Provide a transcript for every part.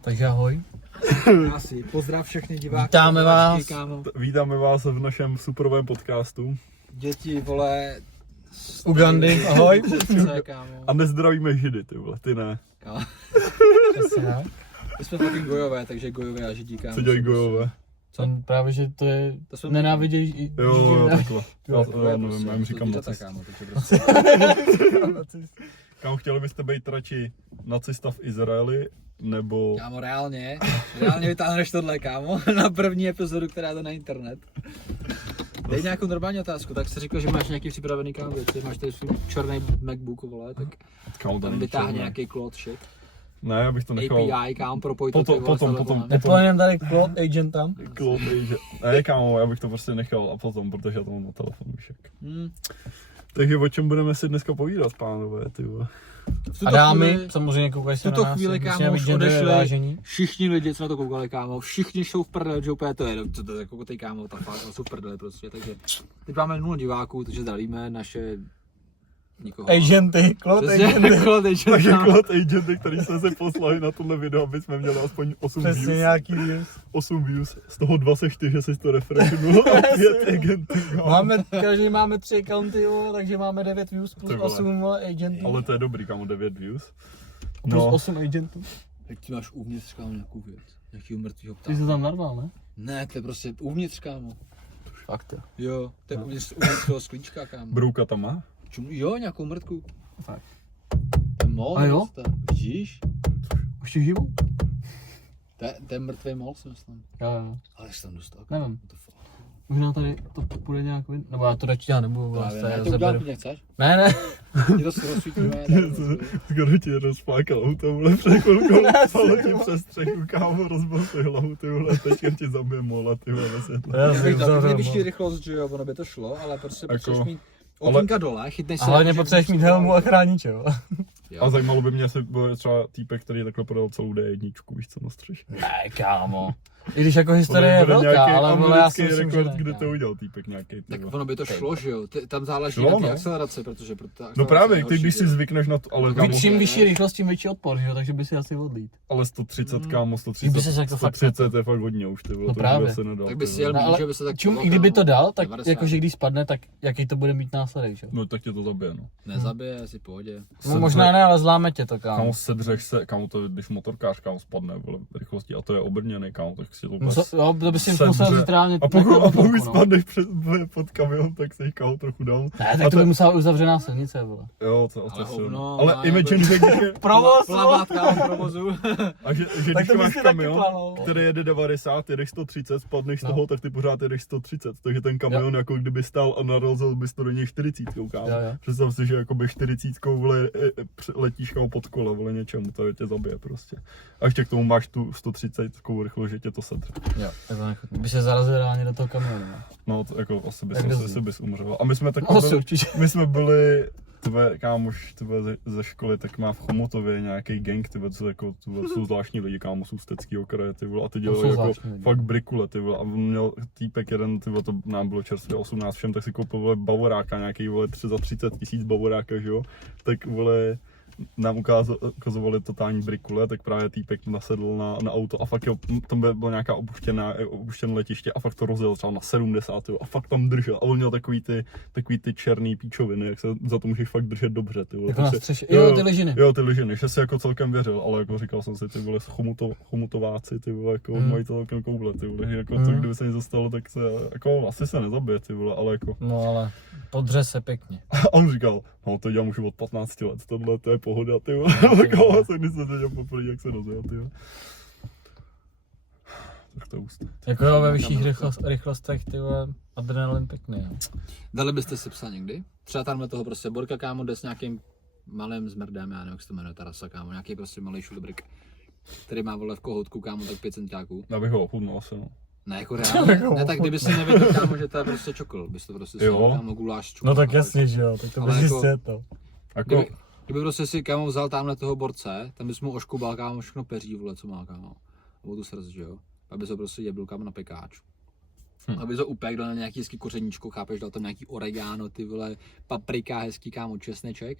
Takže ahoj. Asi. Pozdrav všechny diváky. Vítáme vás. Vítáme vás v našem superovém podcastu. Děti, vole. Ugandy, ahoj. A nezdravíme židy, ty vole, ty ne. Přesně tak. My jsme fucking gojové, takže gojové a židí, kámo. Co dělají gojové? Co? Právě, že to je, To jsou nenávidějí Jo, takhle. Já nevím, prostě, já jim říkám to nacista. kámo, takže prostě. Kámo, chtěli byste být radši nacista v Izraeli, nebo... Kámo, reálně vytáhneš tohle, kámo, na první epizodu, která jde na internet. Dej nějakou normální otázku, tak jsi řekl, že máš nějaký připravený, kámo, věci, máš tady svůj černý MacBook, vole, tak Kámo, tam vytáhne nějaký Claude shit. Ne, já bych to nechal... API, kámo, propoj to Potom. Nepojenem tady Claude Agent tam. Ne, kámo, já bych to prostě nechal a potom, protože já to mám na telefonu však. Takže o čem budeme si dneska povídat, pánové, ty vole? A dámy, samozřejmě koukají se v tuto na nás. chvíli, kámo, už odešli všichni lidi, co na to koukali, kámo, všichni jsou v prdeli, že úplně to je, co to je, jako ty, kámo, ta fakt, jsou v prdeli prostě, takže teď máme 0 diváků, takže zdravíme naše nikoho. Agenty, Claude Agenty. Takže Claude Agenty, který jsme si poslali na tohle video, aby jsme měli aspoň 8 Přesně views. nějaký views. 8 views, z toho 24, že jsi to refreshnul a 5 agentů. Každý máme 3 accounty, takže máme 9 views plus 8 agentů. Ale to je dobrý, kámo, 9 views. Plus 8 agentů. Jak ty máš uvnitř, kámo, nějakou věc, nějakýho mrtvýho ptáka. Ty jsi to tam narval, ne? Ne, to je prostě uvnitř, kámo. Fakt jo. Jo, to je uvnitř toho sklíčka, kámo. Brouka tam má? Jo, nějakou mrtku. Fakt. To je mol, A jo? Vidíš? Už ti živou? To je mrtvý mol, si myslím. Jo. Ale jsi tam dostal. Nevím. What the fuck? Možná tady to půjde nějak, nebo já to radši já nebudu Právě, vlastně. ne, to udělám, když nechceš. Ne. Ti to rozsvítíme. Skoro ti rozplákal auto, vole, před chvilkou, palo ti přes střechu, kámo, rozbil si hlavu, ty vole, teďka ti zabije mola, ty vole, ve světle. Nejvyšší rychlost, že jo, ono by to šlo, ale prostě potřebuješ mít okýnka dole, chytneš se. A hlavně potřebuješ mít helmu a chrániče, jo. A zajímalo by mě, jestli byl třeba týpek, který takhle prodal celou D1, víš co, na střeše. Ne, kámo. I když jako historie je velká, ale vole, já si myslím, že ne, kde to udělal týpek nějaký. Tak ono by to šlo, že jo, tam záleží na té akceleraci, protože pro ta no právě, ty když si zvykneš na to, ale kámo, čím vyšší rychlost, tím větší odpor, že jo, takže by si asi odlít. ale 130, kámo, 130 je fakt hodně už, ty vole, no to právě. by se nedal. Tak by si jel no, že by se tak čum, i kdyby to dal, tak jakože když spadne, tak jaký to bude mít následek, že jo? No tak tě to zabije, no. Nezabije, asi v pohodě. No možná ne, ale zláme tě to, kámo. Kámo, sedřeš se, kámo, to když motorkář, kámo, spadne, vole, rychlosti a to je obrněný, kámo, tak si to jo, to by si musel vzít reálně. A pokud spadneš pod kamion, tak se kámo trochu dál. Ne, tak to by musela uzavřená silnice, vole. Jo, to Ale asi hovno, ale imagine, že když je... Plavátka v provozu. A že když máš kamion, který jede 90, jedeš 130, spadneš z toho, tak ty pořád jedeš 130. Takže ten kamion jako kdyby stál a narazil bys to do něj 40, kámo. Představ si, že jakoby 40 vole, letíš kámo pod kole, vole něčemu, to tě zabije prostě. A ještě k tomu máš tu 130 rychlost, že tě to sedře. Jo, tak to nechutný. By se zarazil reálně do toho kamionu. No, to jako asi bys umřel. A my jsme taky my jsme byli, tvé kámoš ze školy, tak má v Chomutově nějaký gang, ty co jako, jsou zvláštní lidi, kámo, z Ústeckého kraje, ty vole, a ty dělali jako fakt brikule, ty vole, a měl týpek jeden, ty vole, to nám bylo čerstvě 18 všem, tak si koupil, vole, bavoráka, nějaký, vole, za 30 000 bavoráka, že jo, tak, vole, nám ukazovali totální brikule, tak právě týpek nasedl na auto a fakt jo, tam bylo nějaká opuštěné letiště a fakt to rozjel třeba na 70 a fakt tam držel a on měl takový ty černý píčoviny, jak se za to můžeš fakt držet dobře, ty vole. Jako na střeše, jo, ty lyžiny. Jo, ty lyžiny, že si jako celkem věřil, ale jako říkal jsem si, ty vole, chomutováci, ty vole, jako mají to celkem koule, ty vole, jako to, kdyby se něco stalo, tak se, jako asi se nezabije, ty vole, ale jako. No ale podře se pěkně. A on říkal, no to dělám už od 15 let, tohle, to je pohoda, ty vole, jako jsem když se to dělal poprvé, jak se rozjel, ty vole. Tak to je ústě. Jako jo, ve vyšších rychlostech, ty vole, adrenalin pěkný, jo. Dali byste si psa někdy? Třeba tamhle toho prostě Borka, kámo, jde s nějakým malým zmrdem, já nevím, jak se to jmenuje, ta rasa, kámo, nějaký prostě malý šulibrik, který má, vole, v kohoutku, kámo, tak 5 centiáků. Já bych ho ochudnul asi, no. Ne, jako reálně, ne, tak kdyby si nevěděl, kámo, že to je prostě čokl, bys to prostě si kámo guláš čokl. No tak jasně, že jo, tak to bys jistě to. Kdyby prostě si, kámo, vzal tamhle toho borce, tam bys mu oškubal, kámo, všechno peří, vole, co má, kámo. Nebo tu srdce, že jo. Aby se prostě jebil, kámo, na pekáč. Aby to upek, dal na nějaký hezký kořeníčko, chápeš, dal tam nějaký oregano, ty vole, paprika, hezký, kámo, česneček.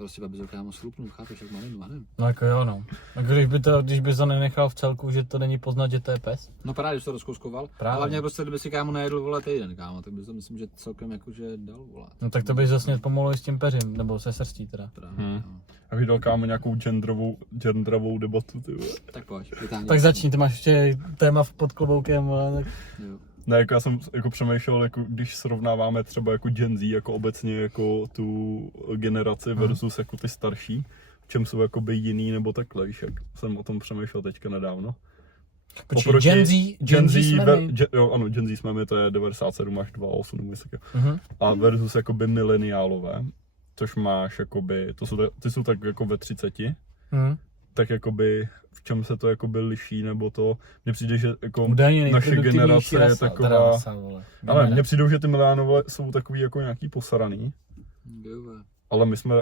Prostě bys ho kámo slupnul, chápeš, jak malinu, nevím. No jako jo, no. A když by to nenechal v celku, že to není poznat, že to je pes. No právě, když to rozkouskoval. Právě. Hlavně prostě, kdyby si kámo nejedl, vole, týden, kámo, tak bys to myslím, že celkem jakože dal, vole. No tak to bys zase pomalu i s tím peřím, nebo se srstí teda. Právě, no. A viděl kámo nějakou genderovou debatu, ty vole. Tak pojď, vytáhni. Tak začni, ty máš ještě téma pod kloboukem, ale tak... Jo. Ne, jako já jsem jako přemýšlel, jako když srovnáváme třeba jako Gen Z, jako obecně jako tu generaci versus jako ty starší, v čem jsou jakoby jiný nebo takhle, víš, jak jsem o tom přemýšlel teďka nedávno. Počkej, Gen Z jsme my. Jo, ano, Gen Z jsme my, to je 97 až 28 nebo něco takového. A versus jakoby mileniálové, což máš jakoby, ty jsou tak jako ve 30, tak jakoby v čem se to jakoby liší, nebo to, mně přijde, že jako naše generace je taková, ale mně přijde, že ty mileniálové jsou takový jako nějaký posraný,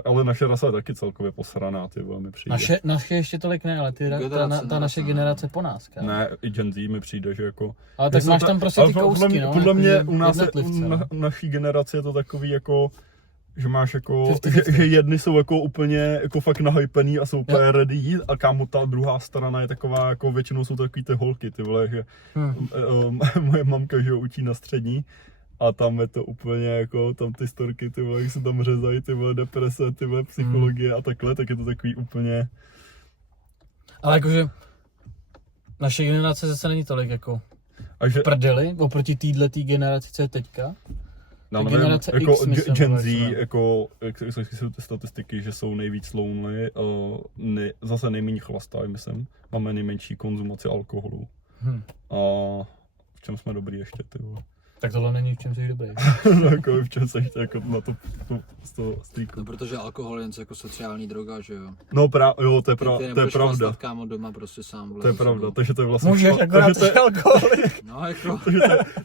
ale naše rasa je taky celkově posraná, ty vole, mi přijde. Naše ještě tolik ne, ale ta naše generace po nás, kámo. Ne, i Gen Z mi přijde, že jako... Ale tak máš tam prostě ty kousky, no. Podle mě u nás naší generace je to takový jako, že máš jako, že jedni jsou jako úplně jako fakt nahypený a jsou úplně ready jít a kámo ta druhá strana je taková jako většinou jsou takový ty holky, ty vole, že moje mamka, že učí na střední a tam je to úplně jako, tam ty storky, ty vole, jak se tam řezají, ty vole, deprese, ty vole, psychologie a takhle, tak je to takový úplně... Ale jakože naše generace zase není tolik jako prdeli oproti této generaci, co je teďka. No, generace jako X, myslím, Gen Z, jako, jak jsou ty statistiky, že jsou nejvíc lonely, zase nejméně chlastají, myslím. Máme nejmenší konzumaci alkoholu. A v čem jsme dobrý ještě, ty vole? Tak tohle není v čem jsi dobrý. No jako v čem jsi jako na to z toho stýku. No protože alkohol je jen jako sociální droga, že jo? No jo, to je pravda. Kámo doma prostě sám, vole, to je pravda, takže to je vlastně můžeš akorát alkoholik. No jako.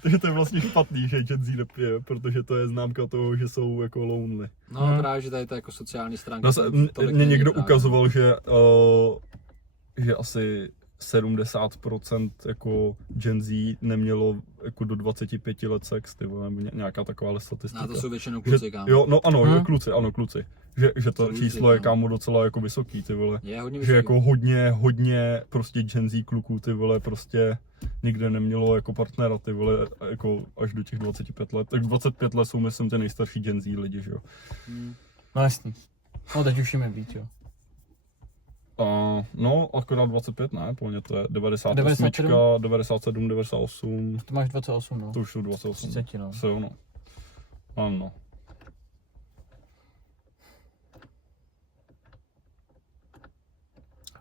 takže to je vlastně špatný, že Gen Z nepije, protože to je známka toho, že jsou jako lonely. No právě, že tady to je jako sociální stránka. Mě někdo ukazoval, že asi 70% jako Gen Z nemělo jako do 25 let sex, ty vole, nebo nějaká taková statistika. A to jsou většinou kluci, kámo. Jo, no ano, kluci. Že to číslo je kámo docela jako vysoký, ty vole. Je hodně vysoký. Že jako hodně prostě Gen Z kluků, ty vole, prostě nikde nemělo jako partnera, ty vole, jako až do těch 25 let. Tak 25 let jsou, myslím, ty nejstarší Gen Z lidi, že jo. No jasný. No teď už jim je víc, jo. No, akorát 25 ne, plně to je 98, 97, 98. To máš 28, no. To už jsou 28. 30, no. So, no. Ano.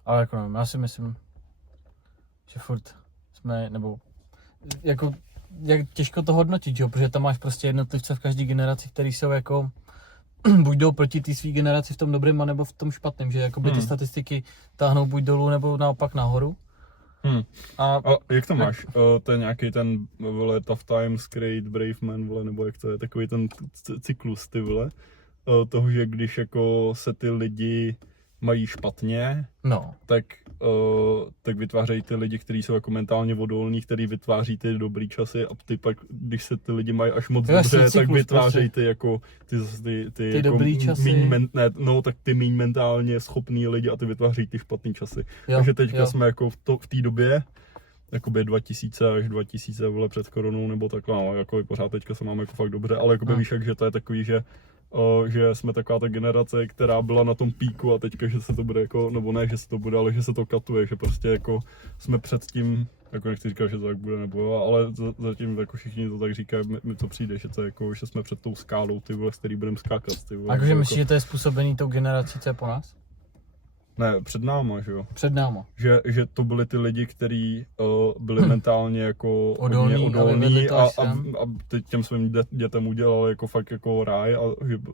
Ale jako no, já si myslím, že furt jsme, nebo jako, jak těžko to hodnotit, jo, protože tam máš prostě jednotlivce v každé generaci, který jsou jako buď jdou proti té své generaci v tom dobrém, nebo v tom špatném, že jakoby ty statistiky táhnou buď dolů, nebo naopak nahoru. A jak to máš? To je nějaký ten, vole, Tough Times, Great Brave Man, vole, nebo jak to je, takový ten cyklus, ty vole, toho, že když jako se ty lidi mají špatně, tak vytvářejí ty lidi, kteří jsou jako mentálně odolní, který vytváří ty dobrý časy a ty pak, když se ty lidi mají až moc dobře, tak vytvářejí ty jako ty jako dobrý časy. Tak ty méně mentálně schopný lidi a ty vytváří ty špatný časy. Jo, takže teďka jsme jako v té době, jakoby 2000 až 2000 vole před koronou nebo takhle, no, jako pořád teďka se máme jako fakt dobře, ale jakoby víš, že to je takový, že jsme taková ta generace, která byla na tom píku a teďka, že se to bude jako, nebo ne, že se to bude, ale že se to katuje, že prostě jako jsme před tím, jako nechci říkat, že to tak bude nebo jo, ale zatím jako všichni to tak říkají, mi to přijde, že to je jako, že jsme před tou skálou, ty vole, s který budeme skákat, ty vole. A jakože myslíš, že to je způsobený tou generací, co je po nás? Ne, před náma, že jo. Před náma. Že to byli ty lidi, kteří byli mentálně jako odolní a těm svým dětem udělali jako fakt jako ráj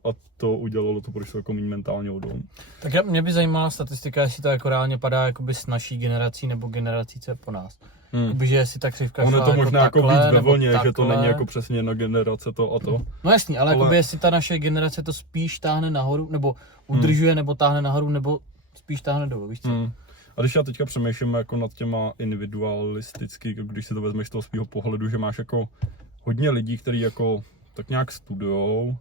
a to udělalo to, protože jsou jako méně mentálně odolní. Tak mě by zajímala statistika, jestli to jako reálně padá jakoby s naší generací nebo generací, co je po nás. Jakoby, že jestli ta křivka šla to možná jako víc ve vlně, že to není jako přesně jedna generace to a to. No jasný, ale jakoby jestli ta naše generace to spíš táhne nahoru, nebo udržuje, nebo táhne nahoru, nebo spíš táhne dolů, víš co? A když já teďka přemýšlím jako nad těma individualisticky, když si to vezmeš z toho svého pohledu, že máš jako hodně lidí, kteří jako tak nějak studujou,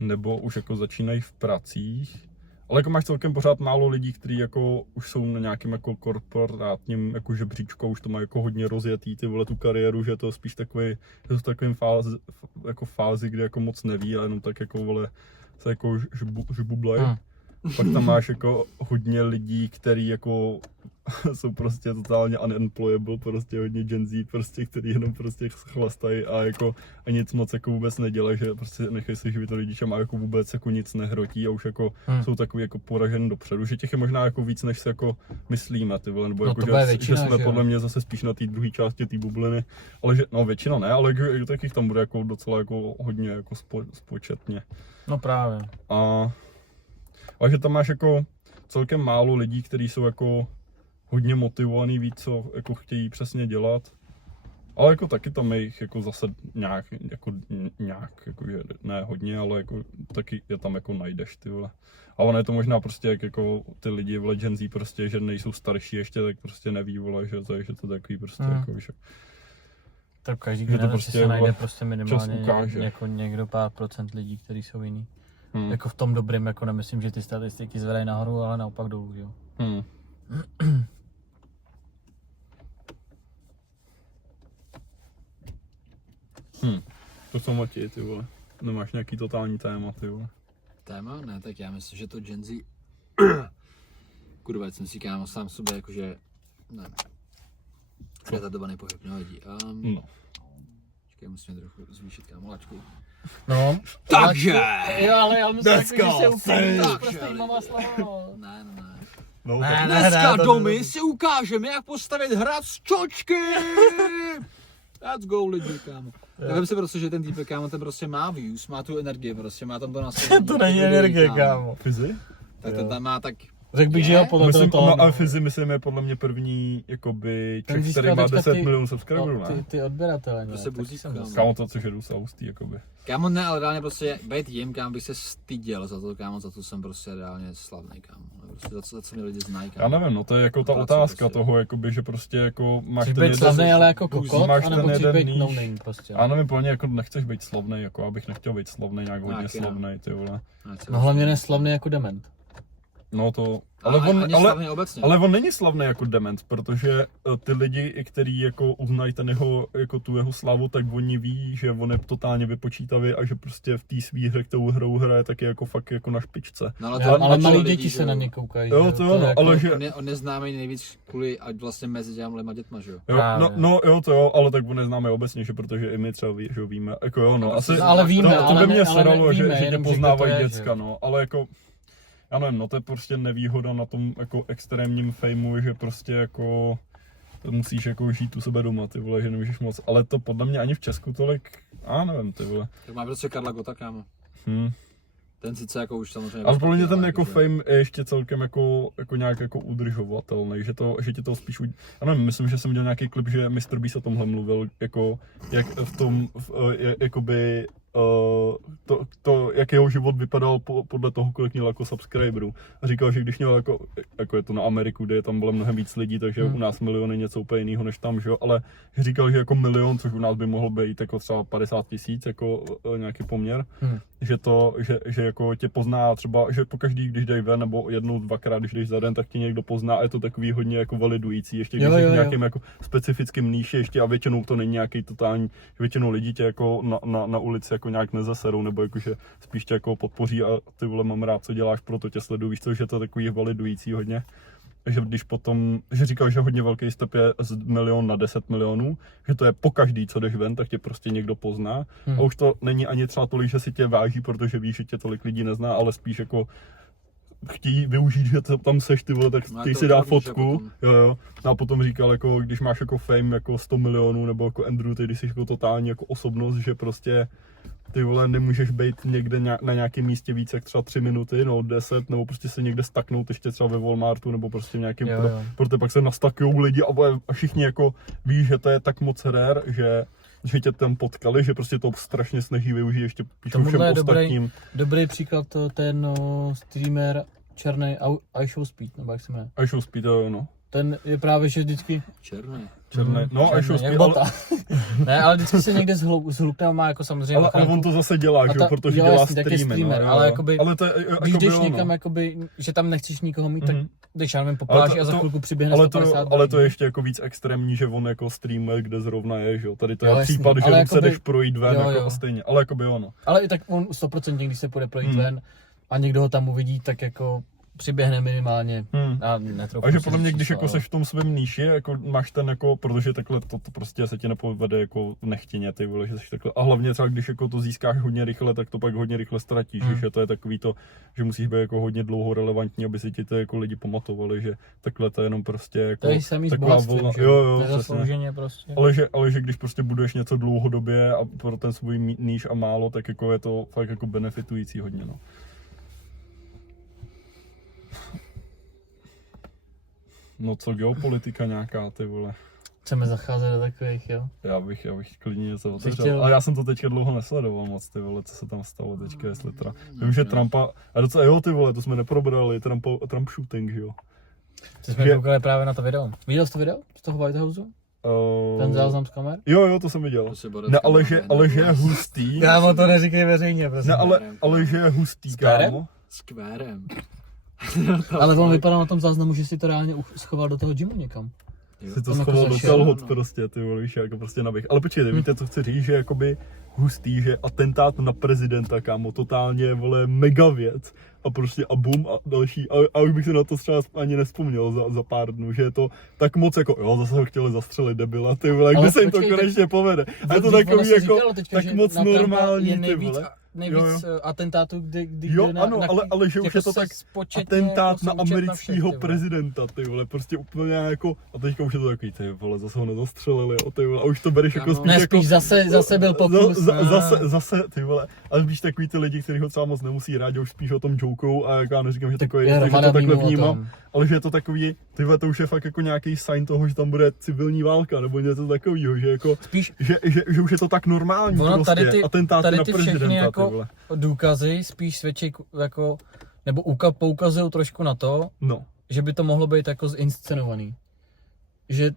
nebo už jako začínají v pracích Ale jako máš celkem pořád málo lidí, kteří jako už jsou na nějakým jako korporátním jako žebříčku, už to má jako hodně rozjetý ty vole tu kariéru, že je to spíš takový, že to v takovém fázi, kdy jako moc neví a jenom tak jako vole se jako žbublají. Pak tam máš jako hodně lidí, kteří jako jsou prostě totálně unemployable, prostě hodně Gen Z, prostě, který jenom prostě chlastají a jako a nic moc jako vůbec nedělají, že prostě nechají se živit rodičem a jako vůbec jako nic nehrotí a už jako jsou takový jako poražen dopředu, že těch je možná jako víc, než se jako myslíme, ty vole, nebo No jako, většina, že jsme podle mě zase spíš na té druhé části té bubliny, ale že, no většina ne, ale takých tam bude jako docela jako hodně jako spočetně. No právě. A že tam máš jako celkem málo lidí, kteří jsou jako hodně motivovaný, ví, co jako chtějí přesně dělat. Ale jako taky tam je jich jako zase nějak, jakože ne hodně, ale jako taky je tam jako najdeš, ty vole. A ono je to možná prostě jako ty lidi v Gen Z prostě, že nejsou starší ještě, tak prostě neví, vole, že to takový prostě jako, víš. Tak každý generaci prostě, se najde prostě minimálně jako někdo pár procent lidí, kteří jsou jiný. Jako v tom dobrým, jako nemyslím, že ty statistiky zvedají nahoru, ale naopak dolů, jo. To jsou mati, ty vole. Nemáš nějaký totální téma, ty vole. Téma? Ne, tak já myslím, že to Gen Z... Kurva, jsem si kámo sám sobě, jakože... Ne. Retardovaný pohyb nevadí. No. Počkej, musíme trochu zvýšit kámo lačku. No. Takže! Jo, ale já myslím, jako, že se úplně prostě mama slova. Ne. No, Dneska domy si ukážeme, jak postavit hrad z čočky! Let's go lidi, kámo. Já vím si prostě, že ten týpek, kámo, ten prostě má views, má tu energii prostě, má tam to nastavení. To není energie, kámo. Fizi? Tak to tam má tak... Řekl bych, že jo, podle toho. No a Fizi, myslím, je podle mě první, jakoby, Čech, který má 10 milionů subscriberů, ne? Ty odběratele, ne? Prostě buzí, kámo, to, což je Dusa hustý, jakoby. Kámo, ne, ale reálně prostě, být jim, kámo, bych se styděl za to, kámo, za to jsem prostě reálně slavný, kámo. Prostě za co mě lidi znají, kámo. Já nevím, no to je jako ta otázka prostě toho, jakoby, že prostě jako máš chceš ten být slavný, ale jako kokot, anebo chceš být no name prostě. Já nevím, plně jako nechceš být slavný, jako abych nechtěl být slavný, nějak hodně slavný, ty vole. No hlavně ne slavný jako dement. No to, ale on není slavný jako dement, protože ty lidi, kteří jako uznají ten jako tu jeho slavu, tak oni ví, že on je totálně vypočítavý a že prostě v té svý hře, kterou hrou hraje, tak je jako fakt jako na špičce. No, ale malí děti se na ně koukají. Jo, to jo, jako, ale že... On neznámý nejvíc kvůli ať vlastně mezi těma dětma, že jo? Jo, to jo, ale tak on neznáme obecně, že protože i my třeba že víme, jako jo, no asi... Ale víme, to by mě sralo, že tě tě poznávají děcka, no, ale jako... Já nevím, no to je prostě nevýhoda na tom jako extrémním fejmu, že prostě jako musíš jako žít u sebe doma, ty vole, že nemůžeš moc, ale to podle mě ani v Česku tolik, nevím, ty vole. Tak má prostě Karla Gota, kámo. Ten sice jako už samozřejmě... Ale podle mě ten jako fame je ještě celkem jako nějak jako udržovatelný, že tě to spíš... Já nevím, myslím, že jsem viděl nějaký klip, že Mr. Beast o tomhle mluvil, jako jak v tom, jakoby... jak jeho život vypadal podle toho, kolik měl jako subscriberů. A říkal, že když měl jako je to na Ameriku, kde je tam bylo mnohem víc lidí, takže u nás milion je něco úplně jiného než tam, že jo, ale říkal, že jako milion, což u nás by mohlo být jako třeba 50 000, jako nějaký poměr, že jako tě pozná třeba, že pokaždý, když jdeš ven, nebo jednou, dvakrát, když jdeš za den, tak tě někdo pozná a je to takový hodně jako validující, ještě když jsi v nějakém jako specifickém níši ještě a většinou to není nějaký totální, většinou lidí tě jako na ulici jako nějak nezaserou, nebo jakože spíš tě jako podpoří a ty vole mám rád, co děláš, proto tě sleduju, víš co, že to je takový validující hodně. Že když potom, že říkal, že hodně velký step je z 1 milion na 10 milionů, že to je pokaždý, co jdeš ven, tak tě prostě někdo pozná. A už to není ani třeba tolik, že si tě váží, protože víš, že tě tolik lidí nezná, ale spíš jako chtějí využít, že tam seš, ty vole, tak chtějí si dát fotku, jo. A potom říkal, jako když máš jako fame jako 100 milionů, nebo jako Andrew, ty když jsi jako totální jako osobnost, že prostě ty vole nemůžeš být někde na nějakém místě víc jak třeba 3 minuty, no 10, nebo prostě se někde staknout ještě třeba ve Walmartu, nebo prostě v nějakém, protože pak se nastakujou lidi a všichni jako ví, že to je tak moc rare, že tě tam potkali, že prostě to strašně snaží využít, ještě píšou všem ostatním. Dobrý příklad ten streamer černý iShowSpeed, nebo jak se jmenuje? iShowSpeed, no. Ten je právě, že vždycky... Černý. No, až jak bota. Ne, ale vždycky se někde zhlukne a má jako samozřejmě... Ale on to zase dělá, že jo, protože dělá jasný, streamer, ale jakoby, ale to je, když jdeš někam, jakoby, že tam nechceš nikoho mít, tak jdeš, já nevím, po pláži a za chvilku přiběhne 150. Ale to je ještě jako víc extrémní, že on jako streamer, kde zrovna je, že jo, tady to je jasný, případ, že on se jdeš projít ven, jo, jako jo. a stejně, ale jakoby ono. Ale i tak on 100% když se půjde projít ven a někdo ho tam uvidí, tak jako přiběhne minimálně a netrochu. Takže podle mě, když jako seš v tom svém níši, jako máš ten jako, protože takhle to prostě se ti nepovede jako nechtěně, ty vole, že seš takhle. A hlavně třeba když jako to získáš hodně rychle, tak to pak hodně rychle ztratíš, že to je takový to, že musíš být jako hodně dlouho relevantní, aby si ti to jako lidi pamatovali, že takhle to je jenom prostě jako to je samý taková volna, jo, nezaslouženě prostě. Ale že když prostě buduješ něco dlouhodobě a pro ten svůj níž a málo, tak jako je to fakt jako benefitující hodně, no. No co geopolitika nějaká, ty vole. Chceme zacházet do takových, jo? Já bych klidně něco otevřel, ale já jsem to teďka dlouho nesledoval moc, ty vole, co se tam stalo teďka, jestli teda. Vím, že Trumpa, a docela jo, ty vole, to jsme neprobrali, Trump shooting, že jo. Ty jsme koukali právě na to video. Viděl jsi to video z toho White Houseu? Ten záznam z kamer? Jo, to jsem viděl. Ne, ale že je hustý. Kámo, to neříkej veřejně, prostě. Ne, ale že je hustý, kámo. Skvérem. Ale on vypadal na tom záznamu, že si to reálně schoval do toho gymu někam. Si to schoval do kalhot prostě, ty vole, víš, jako prostě nabych. Ale počkejte, víte, co chci říct, že jakoby hustý, že atentát na prezidenta, kámo, totálně, vole, mega věc. A prostě a bum a další. A už bych si na to třeba ani nevzpomněl za pár dnů, že je to tak moc jako, jo, zase ho chtěli zastřelit debila, ty vole, kdy se jim to konečně povede. A je to takový jako, tak moc normální, ty vole. Nejvíc atentátů, kdy jo, ano, ale že už jako je to tak atentát na amerického prezidenta, ty vole, prostě úplně jako, a teďka už je to takový, ty vole, zase ho nezastřelili, ty vole, a už to bereš jako spíš jako... zase byl pokus. Zase, ty vole, ale spíš takový ty lidi, kteří ho třeba moc nemusí rádi, už spíš o tom jokou a jak já neříkám, že takový, že to takhle vnímám, ale že je to takový, ty vole, to už je fakt jako nějaký sign toho, že tam bude civilní válka, nebo něco takového, že jako, spíš, že už je to tak normální prostě, atentáty na prezidenta, jako důkazy spíš svědčí jako, nebo poukazují trošku na to, že by to mohlo být jako zinscenovaný. Že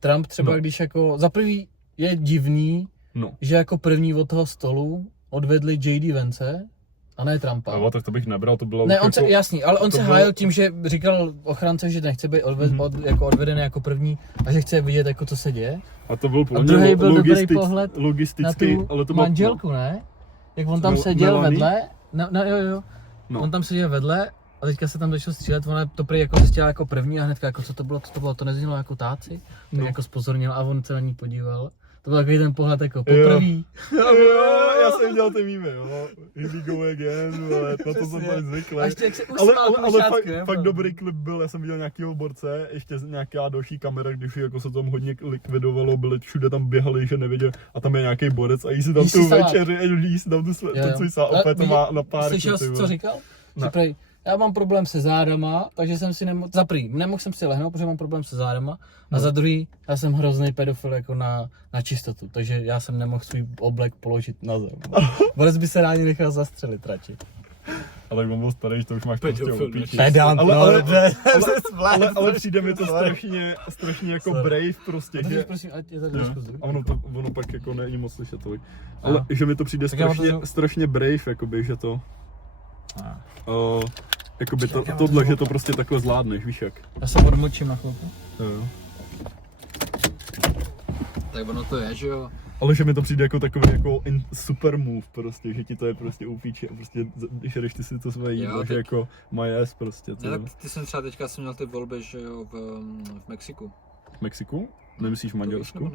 Trump třeba, když jako, za prvý je divný, že jako první od toho stolu odvedli J.D. Vance a ne Trumpa. No, tak to bych nebral, to bylo ne, on se, jasný, ale on se hájil tím, že říkal ochránce, že nechce být jako odvedený jako první a že chce vidět, jako co se děje. A to byl druhý byl dobrý pohled logistický, na tu ale to manželku, ne? Jak on tam seděl vedle, jo. On tam seděl vedle a teďka se tam začal střílet, ona to prý jako zjistila jako první a hnedka jako co to bylo, to neznělo jako táci, tak jako zpozornil a on se na ní podíval. To byl takový ten pohled jako poprvý. Jo, já jsem viděl ty míme, jo. Here we go again, ale na to jsem tady zvyklý. Ale fakt dobrý klip byl, já jsem viděl nějakýho borce, ještě nějaká další kamera, když jako se tam hodně likvidovalo, byli všude tam běhali, že nevěděl, a tam je nějaký borec a jí si tam tu večeři a jí si tam tu svůj sál, opět to má na párky. Slyšel jsi, co říkal? Že prej, já mám problém se zádama, takže jsem si nemohl jsem si lehnout, protože mám problém se zádama. A za druhý, já jsem hrozný pedofil jako na čistotu, takže já jsem nemohl svůj oblek položit na zem. Borec by se rádi nechal zastřelit radši. Ale on byl starý, že to už máš prostě opíčit. Pedant, ale přijde mi to strašně jako brave prostě, že... Prosím, ať je tady trošku zvuk. Ono pak jako není moc slyšet tolik. Ale že mi to přijde strašně brave, jakoby, že to... jakoby tohle, že to prostě takhle zvládneš, víš jak. Já se odmočím na chvilku. Jo. Tak ono to je, že jo. Ale že mi to přijde jako takový jako super move prostě, že ti to je prostě upíči a prostě když jdeš ty si to své jídlo, že jako majes prostě. Ne, tak ty jsem třeba teďka měl ty volby, že jo, v Mexiku. V Mexiku? Nemyslíš v Maďarsku?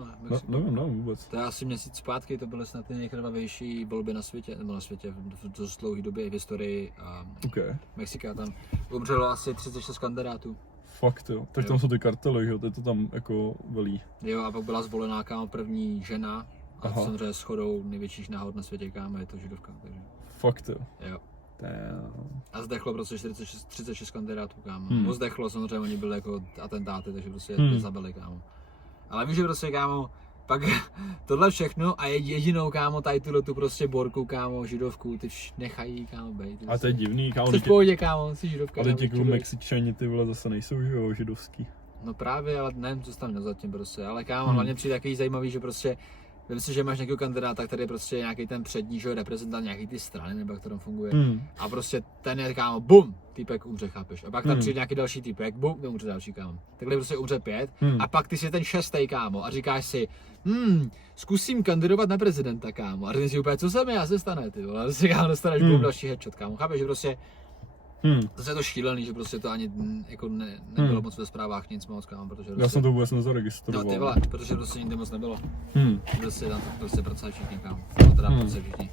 Ne, vůbec. To je asi měsíc zpátky, to byly snad ty nejkrvavější volby na světě, nebo na světě v dost dlouhé době v historii Mexika. Tam umřelo asi 36 kandidátů. Fakt jo, tak tam jsou ty kartely, že jo, to tam jako velí. Jo, a pak byla zvolená kámo první žena a samozřejmě shodou největších náhod na světě kámo je to židovka, takže. Fakt jo. Jo. A zdechlo prostě 36 kandidátů kámo. Zdechlo samozřejmě, oni byli jako atentáty, takže prostě je zabili kámo. Ale víš, že prostě kámo, pak tohle všechno a jedinou kámo tady tu prostě borku kámo, židovku, ty nechají kámo bejt. A to je divný kámo. Jsi v pohodě kámo, jsi židovka. Ale ti Mexičani ty vole zase nejsou, že jo, židovský. No právě, ale nevím, co jsi tam měl zatím prostě, ale kámo, hlavně přijde takový zajímavý, že prostě vím si, že máš nějakého kandidáta, který je prostě nějaký ten přední, že reprezentant nějaký ty strany, nebo jak to tam funguje. A prostě ten je, kámo, bum, týpek umře, chápeš. A pak tam přijde nějaký další týpek, bum, umře další, kámo. Takhle prostě umře 5 a pak ty jsi ten 6. kámo a říkáš si, zkusím kandidovat na prezidenta, kámo. A ty si úplně, co se mi asi stane, ty vole, prostě kámo, dostaneš bum další headshot, kámo. Chápeš, že prostě zase je to šílený, že prostě to ani jako nebylo moc ve zprávách nic moc, kámo, protože prostě, Já jsem to vůbec nezaregistroval. no ty vole, protože prostě nikdy moc nebylo. Prostě tam to prostě pracuje všichni, kámo. No teda pracuje všichni.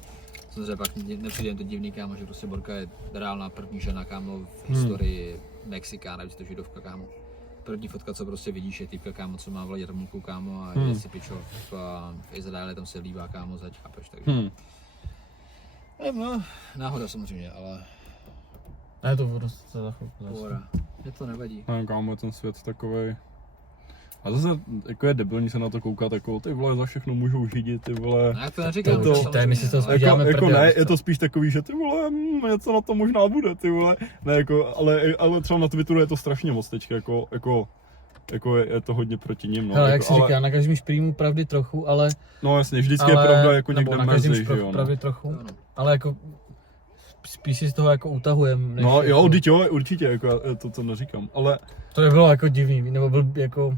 Samozřejmě pak nepřijde jen to divný, kámo, že prostě Borka je reálná první žena, kámo, v historii Mexikána, víš to židovka, kámo. První fotka, co prostě vidíš, je týpka, kámo, co má v jarmulku, kámo, a je si pičo v Izraeli, tam se lívá, kámo, zač, chápeš, takže. No, náhoda samozřejmě, ale Ne, to prostě za chvilku zase. pohora. Mě to nevadí. Nevím, kámo, je ten svět takovej. A zase, jako je debilní se na to koukat, jako ty vole, za všechno můžou židit, ty vole. No, já to neříkám, to- že To je, my si to samozřejmě, děláme Jako prdel, ne, víš je co? to spíš takový, že ty vole, něco na to možná bude, ty vole. Ne, jako, ale třeba na Twitteru je to strašně moc teďka, jako je to hodně proti nim, no. Hele, jak jako, se říká, na každém šprýmu pravdy trochu, ale... No jasně, vždycky je pravda jako nebo někde na každém mezi, že jo. No. pravdy trochu, Jo, no. ale jako... Spíš si z toho jako utahujem, než No jo, jako, teď jo, určitě, jako já to neříkám, ale to nebylo jako divný, nebo byl jako...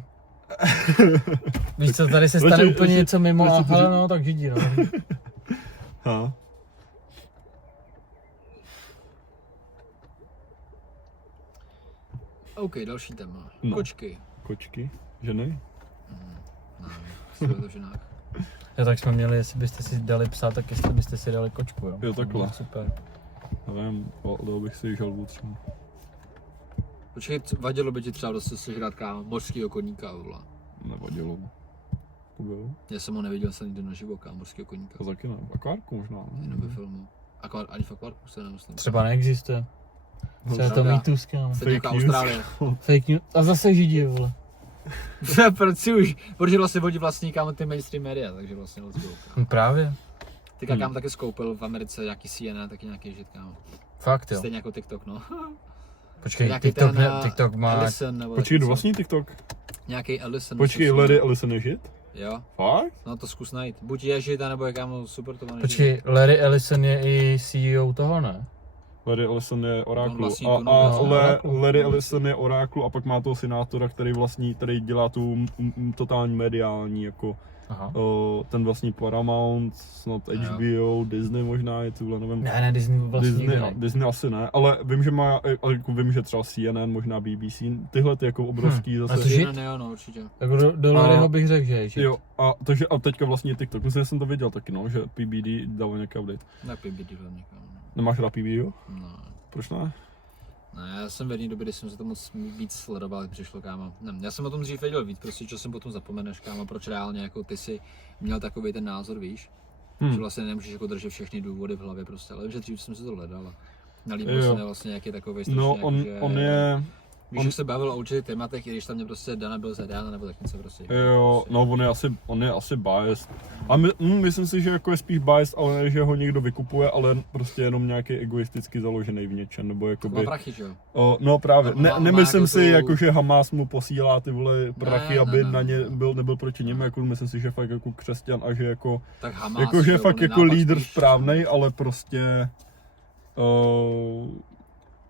Víš co, tady se Proč stane je- úplně proč- něco mimo proč a je to hele ři- no, tak židí no. ha. OK, další téma. No. Kočky. Kočky, ženy. Jsou to v ženách. Jo, tak jsme měli, jestli byste si dali psa, tak jestli byste si dali kočku, jo. Jo, takhle. Super. Nevím, dal bych si žalbu třeba. Počkej, vadilo by ti třeba prostě sežrat, kámo, mořskýho koníka, vole. Nevadilo. To bylo. Já jsem ho neviděl se nikdy naživo, kámo, mořskýho koníka. To taky ne. Akvárku možná. Ne? Jenom ve filmu. Ani v akvárku se nemyslím. Třeba neexistuje. Třeba je to pravda. mýtus, kámo. Stejně jako Fake news. Austrálie. Fake news. A zase židí, vole. Proč si už? Protože vlastně vodí vlastní, kámo, ty mainstream média, takže vlastně let's go, kámo. No právě. Teďka kámo taky skoupil v Americe nějaký CNN, taky nějaký žid, kámo. Fakt jo. Stejně jako TikTok, no. Počkej, Nějaký TikTok, ten, ne, TikTok má... Ellison, nebo Počkej, taky co. vlastní TikTok. Nějaký Ellison. Počkej, něco Larry jsou- Ellison je žid? Jo, Fakt? no to zkus najít. Buď je žid, anebo je, kámo, supertovaný žid. Počkej, Larry Ellison je i CEO toho, ne? Larry Ellison je Oráklu. vlastní A, tu a novou- Larry Ellison je Oráklu a pak má toho senátora, který vlastní, který dělá tu totální mediální, jako Aha. ten vlastní Paramount, snad HBO, Disney možná je tohle, nevím. Ne, Disney vlastně nikdy ne. Disney asi ne, ale vím, že má, ale jako vím, že třeba CNN, možná BBC, tyhle ty jako obrovský A zase. co žid? Ne, jo, no, určitě. Tak do Larryho bych řekl, že je žid. Jo, takže teď vlastně TikTok, myslím, že jsem to věděl taky, no, že PBD dal nějaký update. Tak PBD hlavně, kámo. Nemáš rád PBD, jo? No. Proč ne? Ne, já jsem v jedné době, kdy jsem se to moc víc sledoval, jak přišlo, kámo. Ne, já jsem o tom dřív věděl víc, prostě, že jsem potom zapomeneš, kámo, proč reálně jako ty si měl takový ten názor, víš? Že vlastně nemůžeš jako držet všechny důvody v hlavě prostě, ale vím, že dřív jsem si to hledal a nalíbil se mi vlastně jak je takový No, on je... Víš, že se bavil o určitých tématech, i když tam mě prostě Dana byl zadána, nebo tak něco prostě. Jo, no on je asi biased. A myslím si, že jako je spíš biased, ale ne, že ho někdo vykupuje, ale prostě jenom nějaký egoisticky založený v něčem, nebo Má jakoby... prachy, že jo? No právě, Má nemyslím jako si, tu- jako, že Hamas mu posílá ty vole prachy, Ne, aby ne, na ně ne. nebyl proti něm, jako myslím si, že fakt jako křesťan a že jako, Tak Hamas, jako že jo, fakt on je jako naopak lídr spíš- správnej, ale prostě...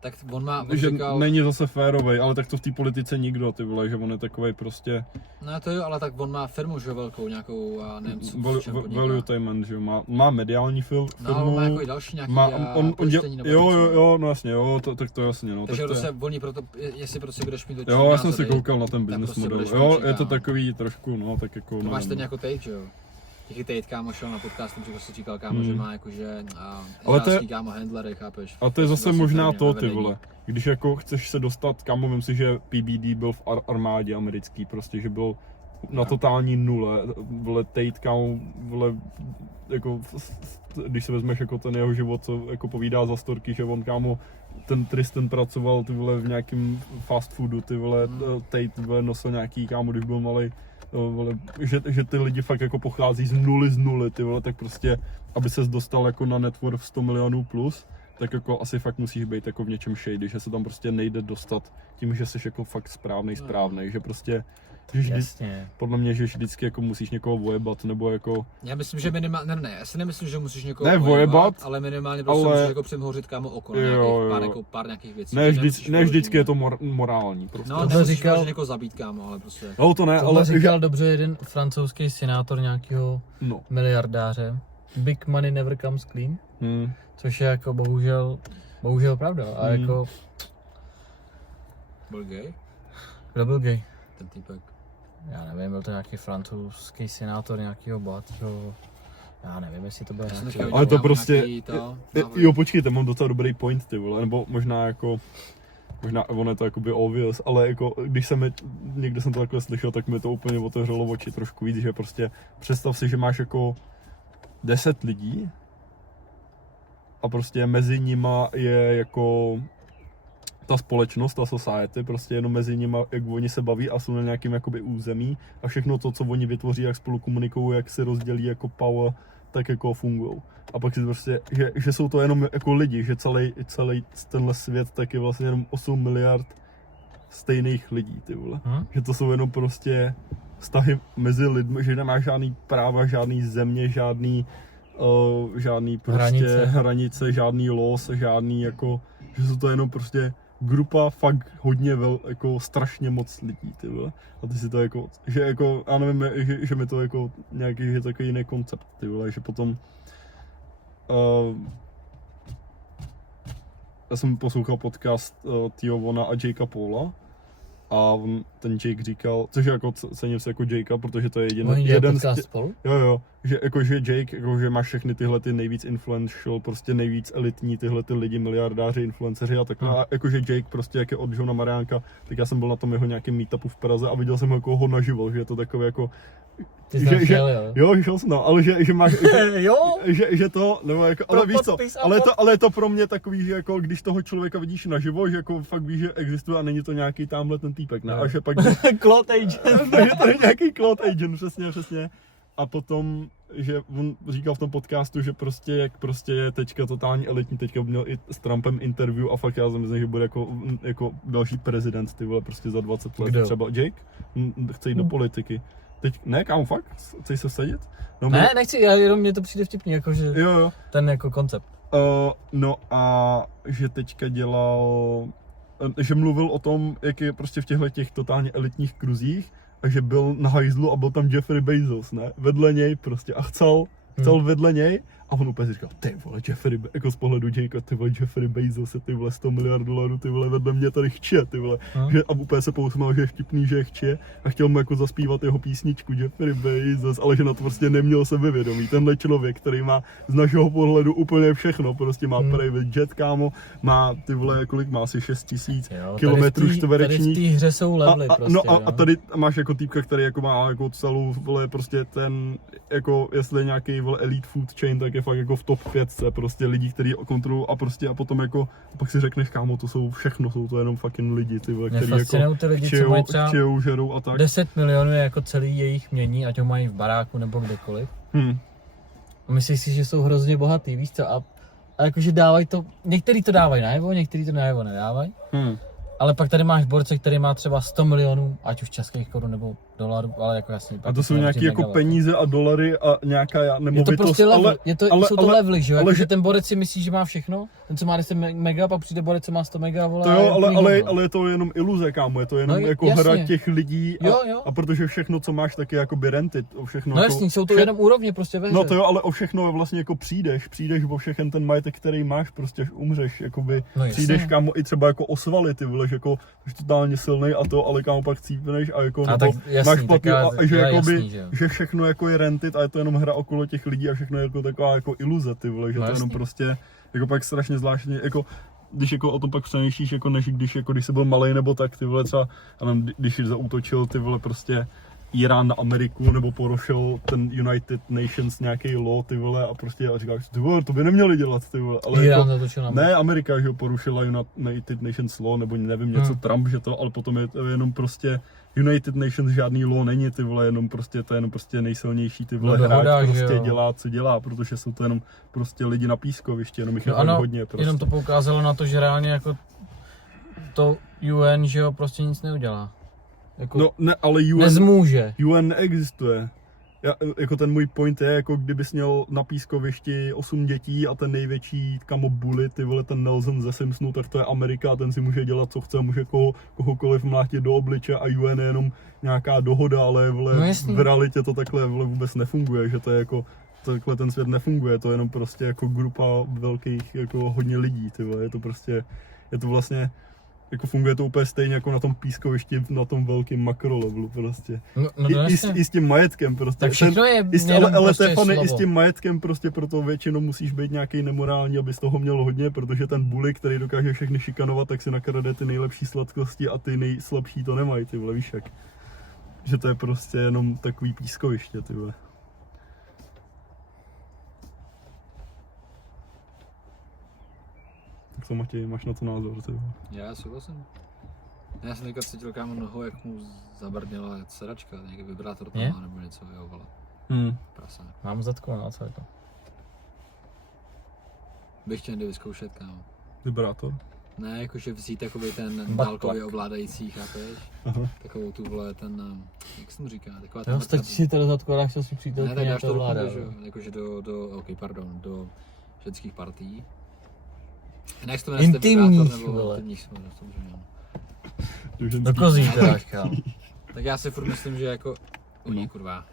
Tak on má, on že říkal, není zase férovej, ale tak to v té politice nikdo, ty vole, že on je takovej prostě no to jo, ale tak on má firmu, že jo, velkou, nějakou, já nevím, co v čem podniká. valuetainment, že jo, má mediální firmu. No, ale má jako i další nějaký pojištění nebo jo, no jasně, jo, tak to jasně, no. takže tak to to je. se volí proto, jestli prostě budeš mít to Jo, já jsem si koukal na ten business prostě model, budeš jo, mít je to kámo. takový trošku, no, tak jako, To no, máš stejně jako Tate, že jo? Taky Tate, kámo, šel na podcast, že prostě říkal, kámo, že má jakože Ale to je- izraelský, kámo, handlery, chápeš? a to je Prostě zase vlastně možná firmě to, na ty vedení. vole, když jako chceš se dostat, kámo, vím si, že PBD byl v armádě americký, prostě, že byl na totální nule, vole, Tate, kámo, vole, jako, když se vezmeš jako ten jeho život, co jako povídá za storky, že on, kámo, ten Tristan pracoval, ty vole, v nějakém fast foodu, ty vole, Tate, vole, nosil nějaký, kámo, když byl malej, vole, že ty lidi fakt jako pochází z nuly, ty vole, tak prostě, aby ses dostal jako na net worth 100 milionů plus, tak jako asi fakt musíš být jako v něčem shady, že se tam prostě nejde dostat tím, že jsi jako fakt správnej, že prostě podle mě, že vždycky jako musíš někoho vojebat, nebo jako... Já myslím, že minimálně, ne, já si nemyslím, že musíš někoho vojebat, ale minimálně prostě musíš jako přemhouřit kámo oko na pár nějakých věcí. Ne vždycky je to morální prostě. No, nemusíš říkal, někoho zabít kámo, ale prostě... No to ne, ale... říkal dobře jeden francouzský senátor nějakého miliardáře. Big money never comes clean, což je jako bohužel pravda. A jako... Byl gay? Kdo byl gay? Ten týpek. Já nevím, byl to nějaký francouzský senátor nějakého bohatého, já nevím, jestli to byl nějaký... Ale to prostě, jo počkejte, mám docela dobrý point, ty vole, nebo možná ono je to jakoby obvious, ale jako, když někde jsem to takhle slyšel, tak mi to úplně otevřelo oči trošku víc, že prostě představ si, že máš jako 10 lidí a prostě mezi nima je jako ta společnost, ta society, prostě jenom mezi nimi, jak oni se baví a jsou na nějakém jakoby území a všechno to, co oni vytvoří, jak spolu komunikují, jak se rozdělí jako power, tak jako fungují. A pak si prostě, že jsou to jenom jako lidi, že celý tenhle svět tak je vlastně jenom 8 miliard stejných lidí, ty vole. Že to jsou jenom prostě vztahy mezi lidmi, že nemá žádný práva, žádný země, žádný prostě hranice, žádný los, žádný jako, že jsou to jenom prostě grupa fakt hodně jako strašně moc lidí, ty vole. A ty si to jako, že jako, já nevím, že mi to jako nějaký, že takový jiný koncept, ty vole, že potom já jsem poslouchal podcast Theo Vona a Jakea Paula a ten Jake říkal, což je jako cením se jako Jakea, protože to je jeden z spolu? Jo, že Jake, jako, že máš všechny tyhle ty nejvíc influential, prostě nejvíc elitní tyhle ty lidi, miliardáři, influenceři a takhle. A jakože Jake prostě, jak je od Johna Mariánka, tak já jsem byl na tom jeho nějakém meetupu v Praze a viděl jsem jako ho naživo, že je to takové jako... Ty jsi šel, jo, šel jsem, no, ale že máš, že to, nebo jako, ale víš co, ale je to pro mě takový, že jako když toho člověka vidíš naživo, že jako fakt víš, že existuje a není to nějaký tamhle ten týpek, ne, a že pak... Cloud agent. že to je nějaký cloud agent, přesně. A potom, že on říkal v tom podcastu, že prostě, jak prostě je teďka totální elitní, teďka měl i s Trumpem interview a fakt já si myslím, že bude jako další prezident, ty vole, prostě za 20 let. Kdo? Třeba Jake, chce jít do politiky. Teď, ne, kámo, fakt? Chceš se vsadit? No, ne, nechci, jenom mně to přijde vtipný, jakože jo. Ten jako koncept. No a že teďka že mluvil o tom, jak je prostě v těch totálně elitních kruzích a že byl na hajzlu a byl tam Jeffrey Bezos, ne? Vedle něj prostě a chcel vedle něj a on úplně si říkal, ty vole, jako z pohledu Jakea, ty vole, Jeffrey Bezos, ty vole, $100 miliard, ty vole, vedle mě tady chče, ty vole. A úplně se pousmál, že je vtipný, že chče a chtěl mu jako zaspívat jeho písničku Jeffrey Bezos, ale že na to prostě neměl sebevědomí. Tenhle člověk, který má z našeho pohledu úplně všechno, prostě má private jet, kámo, má ty vole, kolik má asi 6 000 kilometrů čtverečních. Tady v té hře jsou levely prostě. No a tady máš jako týpka, který jako má jako celou, vole, prostě ten, jako jestli nějaký, vole, elite food chain, tak je fakt jako v top 5 prostě lidí, kteří kontrolují a potom jako pak si řekneš, kámo, to jsou to jenom fucking lidi, ty vole, kteří jako chtějou, žerou a tak. 10 milionů je jako celý jejich mění, ať ho mají v baráku nebo kdekoliv. A myslíš si, že jsou hrozně bohatý, víš co? A jakože dávají to, některý to dávají najevo, některý to najevo nedávají. Ale pak tady máš borce, který má třeba 100 milionů, ať už českých korun nebo dolarů, ale jako jasně. A to jsou nějaké jako peníze a dolary a nějaká nemovitost. Je to prostě level, jsou to levely, že jo? Ale že ten borec si myslí, že má všechno, ten co má 10 mega, pak přijde borec, co má 100 mega, vole. To jo, ale je to jenom iluze, kámo, je to jenom jako jasně. Hra těch lidí a protože všechno, co máš, tak je jakoby rented, všechno. No jako, jasně, jsou to jenom úrovně prostě ve hře. No to jo, ale o všechno vlastně jako přijdeš o všechen ten majetek, který máš, prostě až umřeš, jakoby přijdeš, kámo, i třeba jako osvaly, ty vole, jako totálně silnej a to, ale kámo pak cípneš a jako máš platy a že jakoby, že všechno jako je rented a je to jenom hra okolo těch lidí a všechno je jako taková jako iluze, ty vole, že to jenom prostě jako pak strašně zvláštně, jako když jako o tom pak přemýšlíš, jako než když jsi byl malej nebo tak, ty vole třeba, já nevím, když jsi zaútočil, ty vole prostě Irán na Ameriku, nebo porušil ten United Nations nějaký law, ty vole, a prostě a říkáš, ty vole, to by neměli dělat, ty vole. Ale Irán jako, zatočil na ne, Amerika, že ho porušila United Nations law, nebo nevím, něco Trump, že to, ale potom je to jenom prostě United Nations žádný law není, ty vole, jenom prostě to je jenom prostě nejsilnější, ty vole, hráč prostě dělá, co dělá, protože jsou to jenom prostě lidi na pískovišti, jenom jich je ano, hodně prostě. Jenom to poukázalo na to, že reálně jako to UN, že jo, prostě nic neudělá. Jako No ne, ale nezmůže. UN neexistuje. Jako ten můj point je, jako kdybys měl na pískovišti 8 dětí a ten největší kamo bully, ty vole, ten Nelson ze Simpsonu, tak to je Amerika a ten si může dělat, co chce, může kohokoliv mlátit do obliče a UN je jenom nějaká dohoda, ale vole, no v realitě to takhle vole, vůbec nefunguje, že to je jako, takhle ten svět nefunguje, to je jenom prostě jako grupa velkých, jako hodně lidí, ty vole, je to prostě, je to vlastně, jako funguje to úplně stejně jako na tom pískovišti, na tom velkém makrolevelu prostě. I s tím majetkem prostě. Tak všechno je ale prostě Stefane, i s tím majetkem prostě proto většinou musíš být nějaký nemorální, abys toho měl hodně, protože ten bully, který dokáže všechny šikanovat, tak si nakrade ty nejlepší sladkosti a ty nejslabší to nemají, ty vole, víš jak. Že to je prostě jenom takový pískoviště, ty vole. Tak co, Matěj, máš na to názor, ty vole? Já souhlasím. Já jsem teďka cítil kámo nohou, jak mu zabrdněla sedačka, nějaký vibrátor tam má nebo něco, jo, vole. Prasa. Mám zadku, no, co je to? Bych chtěl někdy vyzkoušet, kámo. Vibrátor? Ne, jakože vzít takový ten dálkově ovládající, chápeš? Aha. Takovou tu vole, ten, jak se mu říká, taková Jo, stačí si teda zadku, dáš to si přítelkyně. Ne, tak dáš to vláda, jakože do ženských partí. Jak to intimních, vole. Intimních, samozřejmě. Do kozí to dáš, kámo. Tak já si furt myslím, že jako, kurva.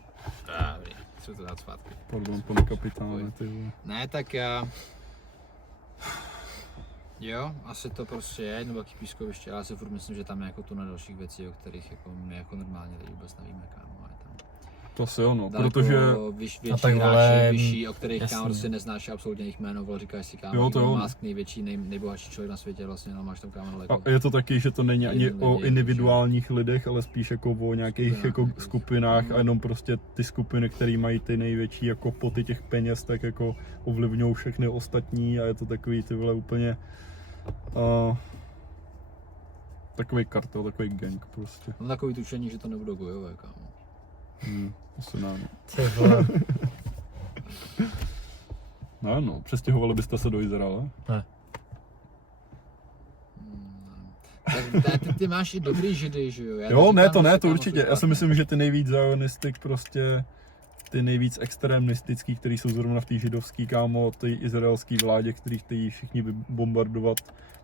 Třeba to dát zpátky. Pardon, pane kapitáne, ty vole. Ne, tak já... Jo, asi to prostě je jedno velký pískoviště, ale já si furt myslím, že tam je jako tu na dalších věcí, o kterých jako my jako normálně lidi vůbec nevíme, kámo. To asi ono, daleko protože... větší vole, hráči, vyšší, o kterých jasný. kámo prostě neznáš absolutně jejich jméno, vole, říkáš si kámo, Jo, to Elon Musk, největší, nejbohatší člověk na světě, vlastně, no máš tam kámo daleko. A je to taky, že to není ani Jedni o lidi, individuálních lidech, ale spíš jako o nějakých jako skupinách a jenom prostě ty skupiny, které mají ty největší jako poty těch peněz, tak jako ovlivňují všechny ostatní a je to takový ty vole úplně takový kartel, takový gang prostě. Mám takový tušení, že to nebudou gojové, kámo. Asi ne. Ty vole. No, přestěhovali byste se do Izraele? Ne. Tak ty máš i dobrý židy, že jo? Jo, ne, to určitě. Já si myslím, že ty nejvíc zionistik prostě, ty nejvíc extremistický, který jsou zrovna v té židovský, kámo, té izraelské vládě, který chtějí všichni bombardovat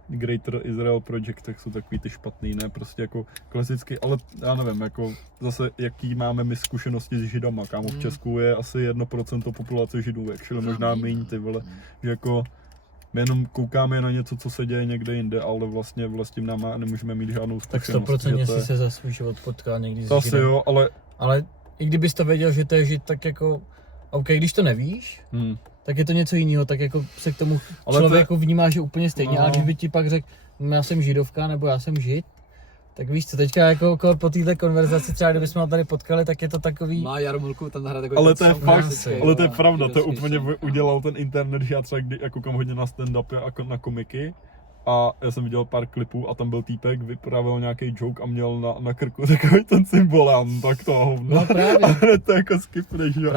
Greater Israel Project, tak jsou takový ty špatný, ne, prostě jako klasicky, ale já nevím, jako zase jaký máme my zkušenosti s židama, kámo, v Česku je asi 1% populace židů, actually možná méně, ty vole, že jako my jenom koukáme na něco, co se děje někde jinde, ale vlastně s tím náma nemůžeme mít žádnou zkušenost. Tak 100% si se za svůj život potkal někdy s židem. Asi jo, ale i kdybys to věděl, že to je žid, tak jako, OK, když to nevíš, tak je to něco jiného, tak jako se k tomu člověku vnímá, že úplně stejně, ale když by ti pak řekl, já jsem židovka nebo já jsem žid, tak víš co, teďka jako po této konverzaci třeba kdybychom tady potkali, tak je to takový... Má Jarmulku tam hraje takový... Ale to je fakt, ale to je pravda, to úplně udělal ten internet, že já třeba kdy jako kam hodně na stand-upy a na komiky. A já jsem viděl pár klipů a tam byl týpek, vyprávěl nějaký joke a měl na krku takový ten symbol a tak to hovno. No právě. A to jako skipneš, že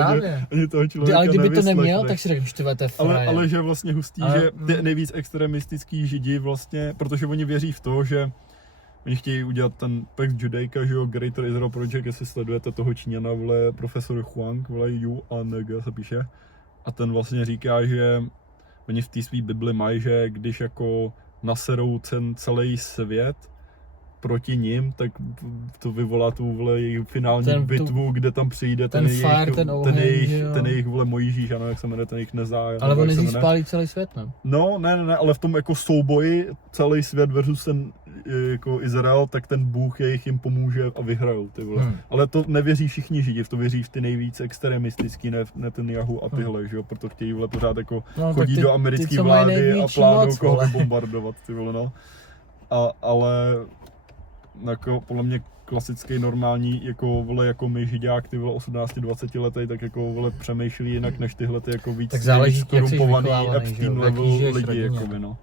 ani toho člověka ale kdyby to neměl, ne. tak si řekneš, to je frajer. Ale že vlastně hustý, že ty nejvíc extremistický židi vlastně, protože oni věří v to, že oni chtějí udělat ten Pax Judaica, že jo, Greater Israel Project, jestli sledujete toho Číňana, vole, profesor Huang, vole, Yu Ang se píše. A ten vlastně říká, že oni v té své Bibli mají, že když jako naserou celý svět proti nim, tak to vyvolá tu vole jejich finální bitvu, kde tam přijde ten jejich vole Mojžíš, ano, jak se jmenuje, ten jejich nezájem. Ale on nejdřív spálí celý svět, ne? No, ne, ale v tom jako souboji celý svět versus ten jako Izrael, tak ten Bůh jim pomůže a vyhrajou, ty vole. Ale to nevěří všichni židi, v to věří v ty nejvíc extremistický, ne ten Yahoo a tyhle, že jo, proto chtějí vole pořád jako chodí do americké vlády a plánují koho bombardovat, ty vole, no. Ale jako podle mě klasický normální, jako vole, jako my židák, ty vole 18-20 letý, tak jako vole přemýšlí jinak než tyhle ty jako víc tak záleží, jak jsi korumpovaný vychovávaný, Epstein level lidi, jakoby, no.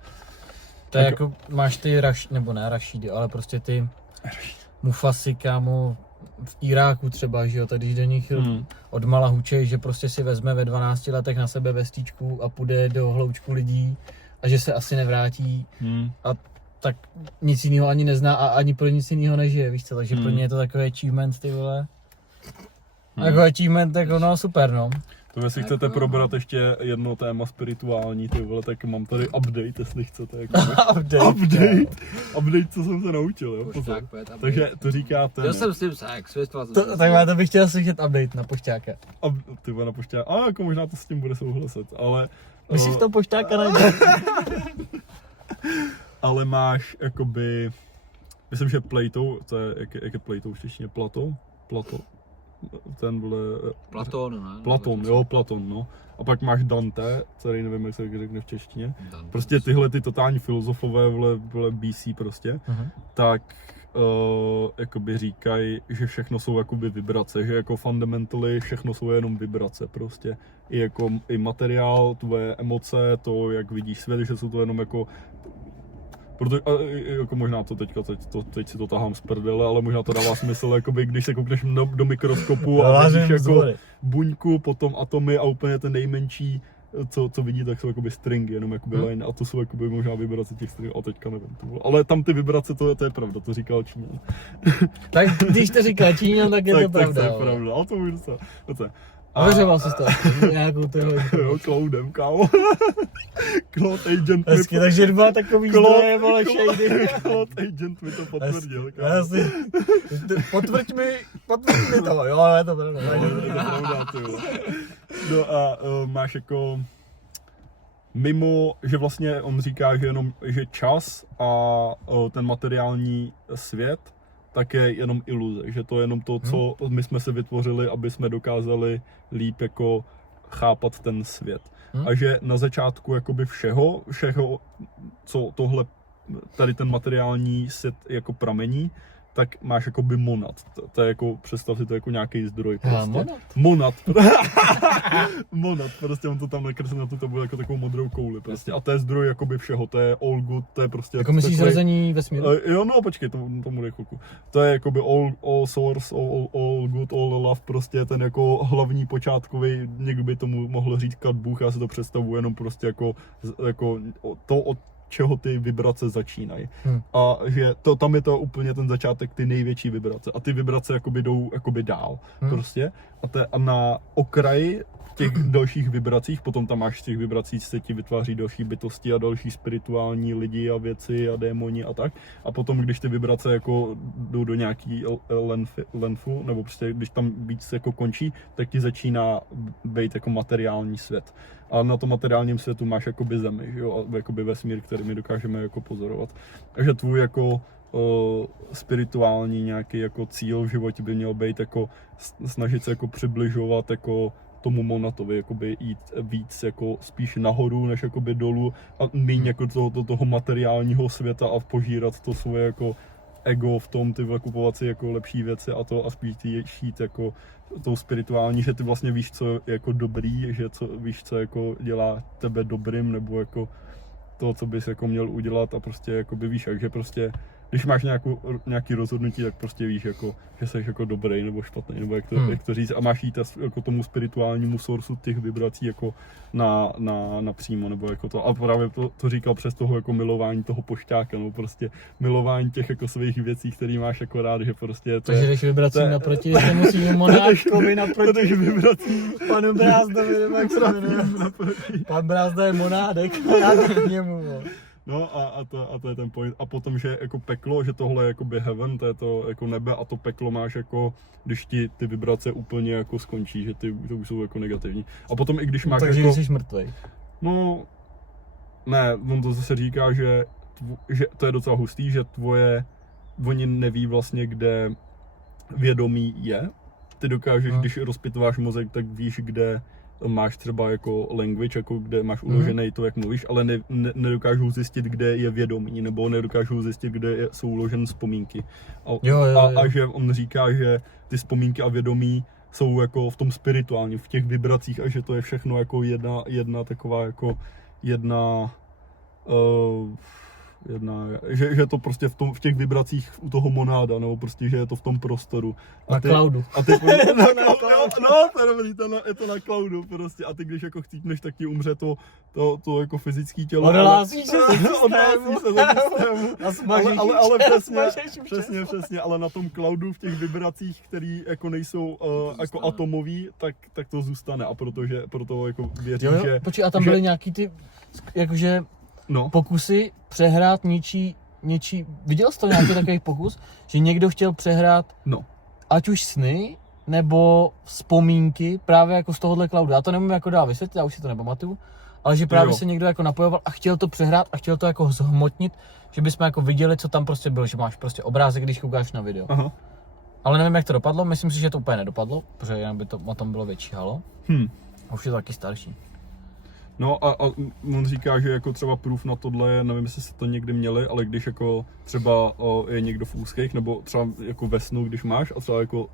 To je jako, máš ty nebo ne Rašídy, ale prostě ty Mufasy, kámo, v Iráku třeba, že jo, tak když do nich odmala hučej, že prostě si vezme ve 12 letech na sebe vestičku a půjde do hloučku lidí a že se asi nevrátí a tak nic jiného ani nezná a ani pro nic jiného nežije, víš co, takže pro ně je to takový achievement, ty vole. Jako achievement, jako no super, no. To jestli chcete probrat ještě jedno téma spirituální, ty vole, tak mám tady update, jestli chcete. Jako, update, co jsem se naučil, jo, pozor. Takže to říká ten... Já jsem s tím sex, Tak to bych chtěl slyšet update na pošťáka. Ty vole, na pošťáka, jako možná to s tím bude souhlasit, ale... Myslíš to pošťáka najde? Ale máš, jakoby... Myslím, že Plato, to je, jak je Plato v češtině? Plato? Ten byl... Platon, ne? Platon, no. A pak máš Dante, který nevím, jak se řekne v češtině. Prostě tyhle ty totální filozofové, vole BC prostě, tak jakoby říkají, že všechno jsou jakoby vibrace, že jako fundamentally všechno jsou jenom vibrace prostě. I materiál, tvoje emoce, to jak vidíš svět, že jsou to jenom jako jako možná to teď si to tahám z prdele, ale možná to dává smysl, jakoby, když se koukneš do mikroskopu a vidíš jako buňku, potom atomy a úplně ten nejmenší, co vidí, tak jsou jakoby stringy, jenom jakoby line a to jsou jakoby možná vibrace těch stringů, a teďka nevím. Ale tam ty vibrace, to je pravda, to říkal Číňan. Tak když to říká Číňan, tak je to pravda. Tak to je pravda, ale to můžu se. A vyřeval jsi to, nějakou tohle. Jo, cloudem, kámo. Cloud agent mi... takže dva takový zdroje, vole, shady. Cloud agent mi to potvrdil, kámo. Potvrď mi to, jo, je to pravda. No a máš jako... Mimo, že vlastně on říká, že čas a ten materiální svět tak je jenom iluze, že to je jenom to, co my jsme si vytvořili, aby jsme dokázali líp jako chápat ten svět. A že na začátku jakoby všeho, co tohle, tady ten materiální svět jako pramení, tak máš jakoby monad. To je jako, představ si to jako nějaký zdroj prostě. Monad. Monad, prostě on to tam nakreslil na tu tabu jako takovou modrou kouli prostě. A to je zdroj jakoby všeho, to je all good, to je prostě... Jako myslíš zrození vesmíru? Jo, no počkej, tomu jde chvilku. To je jakoby all source, all good, all love, prostě ten jako hlavní počátkový, někdo by tomu mohl říkat Bůh, já si to představuji jenom prostě jako to, od čeho ty vibrace začínají. A že tam je to úplně ten začátek, ty největší vibrace. A ty vibrace jakoby jdou jakoby dál. Prostě. A na okraji těch dalších vibracích, potom tam máš z těch vibrací, se ti vytváří další bytosti a další spirituální lidi a věci a démoni a tak. A potom, když ty vibrace jako jdou do nějaký lenfu, nebo prostě když tam víc jako končí, tak ti začíná být jako materiální svět. A na tom materiálním světu máš jakoby zemi, jo, a jakoby vesmír, který my dokážeme jako pozorovat. Takže tvůj jako spirituální nějaký jako cíl v životě by měl být jako snažit se jako přibližovat jako tomu monatovi, jakoby jít víc jako spíš nahoru než jakoby dolů a méně jako toho materiálního světa a požírat to svoje jako ego v tom, ty kupovat si jako lepší věci a to a spíš ty šít jako tou spirituální, že ty vlastně víš, co je jako dobrý, že víš, co jako dělá tebe dobrým, nebo jako to, co bys jako měl udělat a prostě jakoby víš, že prostě když máš nějaký rozhodnutí, tak prostě víš, jako, že jsi jako dobrý nebo špatný, nebo jak to říct, a máš jít jako tomu spirituálnímu sourcu těch vibrací jako napřímo, nebo jako to. A právě to říkal přes toho jako milování toho pošťáka, no prostě milování těch jako svých věcí, který máš jako rád, že prostě to takže jdeš vibracím naproti, jestli musíme monádkovi naproti. Jdeš vibracím. Panu Brázdovi, nebo jak se jmenuje. Pan Brázda je monádek a já jdu k němu. No a to je ten point. A potom, že jako peklo, že tohle je jakoby heaven, to je to jako nebe a to peklo máš jako, když ti ty vibrace úplně jako skončí, že ty to už jsou jako negativní. A potom i když máš takže jako... jsi mrtvej. No, ne, on to zase říká, že to je docela hustý, že oni neví vlastně, kde vědomí je. Ty dokážeš, když rozpitváš mozek, tak víš, kde máš třeba jako language, jako kde máš uložený to, jak mluvíš, ale nedokážou zjistit, kde je vědomí, nebo nedokážou zjistit, kde jsou uloženy vzpomínky. A že on říká, že ty vzpomínky a vědomí jsou jako v tom spirituálním, v těch vibracích a že to je všechno jako jedna taková jako jedna že to prostě v těch vibracích u toho monáda, nebo prostě, že je to v tom prostoru. Na cloudu. A ty, na cloudu, je to na cloudu prostě. A ty, když jako chcípneš, tak ti umře to jako fyzické tělo. Odhlásíš se ale přesně, ale na tom cloudu v těch vibracích, který jako nejsou jako atomový, tak to zůstane. A proto jako věřím, že... Počkej, a tam byly nějaký ty, jakože... pokusy přehrát něčí, viděl jsi to nějaký takový pokus, že někdo chtěl přehrát ať už sny, nebo vzpomínky právě jako z tohohle cloudu. Já to nemůžu jako dál vysvětlit, já už si to nepamatuju, ale že právě se někdo jako napojoval a chtěl to přehrát a chtěl to jako zhmotnit, že bychom jako viděli, co tam prostě bylo, že máš prostě obrázek, když koukáš na video. Aha. Ale nevím, jak to dopadlo, myslím si, že to úplně nedopadlo, protože jinak by to o tom bylo větší halo. A už je to taky starší. No a on říká, že jako třeba proof na tohle je, nevím, jestli jste to někdy měli, ale když jako třeba je někdo v úzkých, nebo třeba jako ve snu, když máš a třeba jako,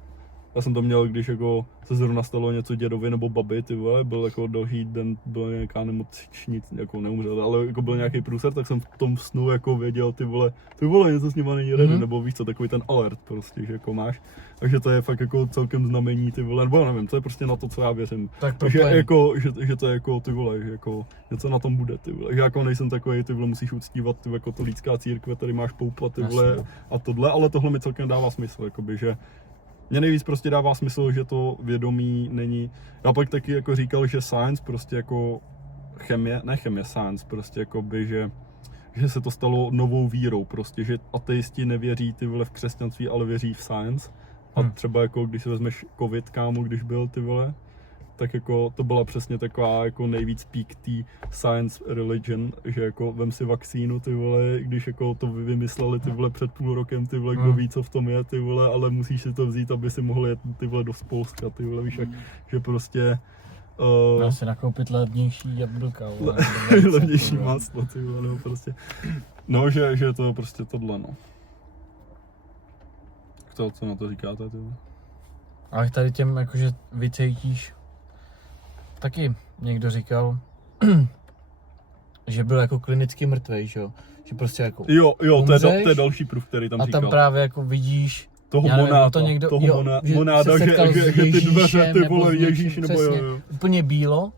já jsem to měl, když jako se zrovna stalo něco dědovi nebo babi, ty vole, byl jako dlouhý den, byla nějaká nemocnic, jako neumřel, ale jako byl nějaký průser, tak jsem v tom snu jako věděl, ty vole, něco s nima není ready, nebo víš co, takový ten alert prostě, že jako máš. Takže to je fakt jako celkem znamení, ty vole, nebo nevím, to je prostě na to, co já věřím. Takže jako, že to je jako, ty vole, že jako něco na tom bude, ty vole. Že jako nejsem takový, ty vole, musíš uctívat, ty vole, katolická církve, tady máš poupat, ty vole, a tohle, ale tohle mi celkem dává smysl, jakoby, že mně nejvíc prostě dává smysl, že to vědomí není, já pak taky jako říkal, že science prostě jako chemie, science prostě jakoby, že se to stalo novou vírou prostě, že ateisti nevěří ty vole v křesťanství, ale věří v science. A třeba jako když si vezmeš covid, kámo, když byl ty vole, tak jako to byla přesně taková jako nejvíc peak té science religion, že jako vem si vakcínu, ty vole, když jako to vymysleli ty vole před půl rokem, ty vole, kdo ví, co v tom je, ty vole, ale musíš si to vzít, aby si mohl jet ty vole do Polska, ty vole, víš, jak, že prostě Dá si nakoupit levnější jablka, levnější máslo, ty vole, no prostě. No, že to je prostě tohle, no. Co na to říkáte, ty vole? Ale tady těm jakože vycítíš, taky někdo říkal, že byl jako klinicky mrtvej, že jo? Že prostě jako Jo, to je další proof, který tam říkal. A tam právě jako vidíš toho monáda, že ty dveře, ty vole, Ježíš, nebo jo. Úplně bílo.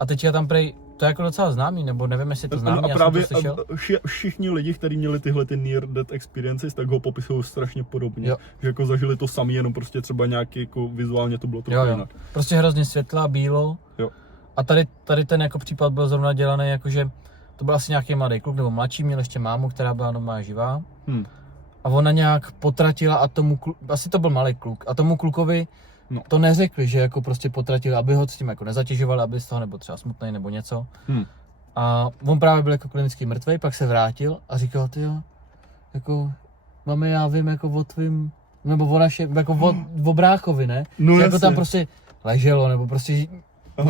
A teď je tam prej, to je jako docela známý, nebo nevím, jestli to známý, já jsem to slyšel. Všichni lidi, kteří měli tyhle ty near death experiences, tak ho popisují strašně podobně. Jo. Že jako zažili to samý, jenom prostě třeba nějaký jako vizuálně to bylo trochu jinak. Prostě hrozně světla, bílo. Jo. A tady ten jako případ byl zrovna dělaný, jakože to byl asi nějaký mladý kluk, nebo mladší, měl ještě mámu, která byla normálně živá. A ona nějak potratila a asi to byl malý kluk, a tomu klukovi to neřekli, že jako prostě potratili, aby ho s tím jako nezatěžovali, aby z toho nebyl třeba smutný nebo něco. A on právě byl jako klinicky mrtvej, pak se vrátil a říkal, tyjo, jako mami, já vím jako o tvým, nebo o našem, jako o bráchovi, ne? No že jako tam prostě leželo, nebo prostě